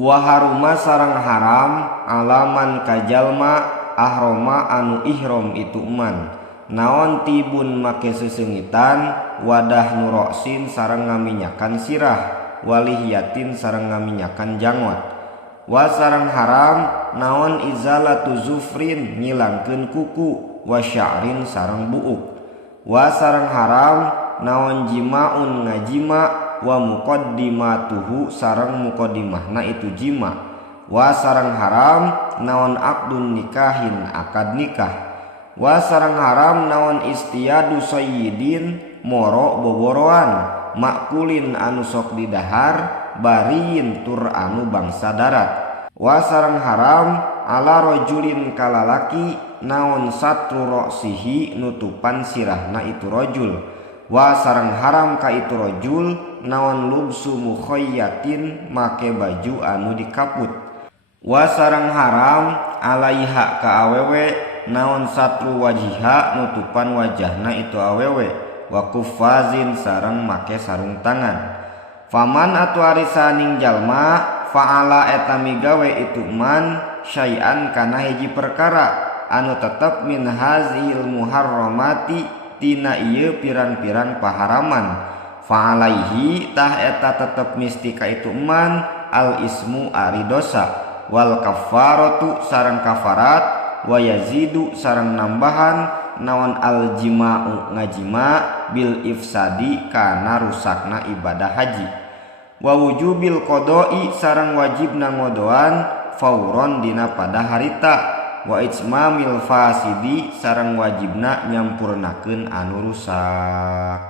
Wa haruma sareng haram alaman kajalma ahroma anu ihram itu man naon tibun make sesengitan wadah nuroksin sareng ngaminyakan sirah walihiyatin sareng ngaminyakan jangwat. Wa sareng haram naon izalatu zufrin ngilangkeun kuku wa sya'rin sareng buuk. Wa sareng haram naon jimaun ngajima wa muqaddimatuhu sareng muqaddimahna itu jima. Wa sareng haram naon aqdun nikahin akad nikah. Wa sareng haram naon istiyadu sayyidin moro boboroan makulin anu sok didahar bariin tur anu bangsa darat. Wa sareng haram ala rajulin kalalaki naon satru roksihi nutupan sirahna itu rajul. Wa sareng haram ka itu rajul naon lubsu mukhayyatin make baju anu dikaput. Wa sareng haram alaiha ka awewe naon satru wajiha nutupan wajahna itu awewe. Wa kuffazin sareng make sarung tangan. Faman atu arisaning jalma fa'ala eta migawe itu man syai'an kana hiji perkara anu tetep min hazil muharramati tina ieu pirang-pirang paharaman fa'alaihi tah eta tetep mistika itu man al ismu ari dosa wal kafaratu sareng kafarat wa yazidu sareng nambahan naon al jima'u ngajima bil ifsadi kana rusakna ibadah haji. Wa wujubil qodoi sareng wajibna ngodoan fauron dina pada harita. Wa itsmamil fasidi sareng wajibna nyampurnakeun anu rusak.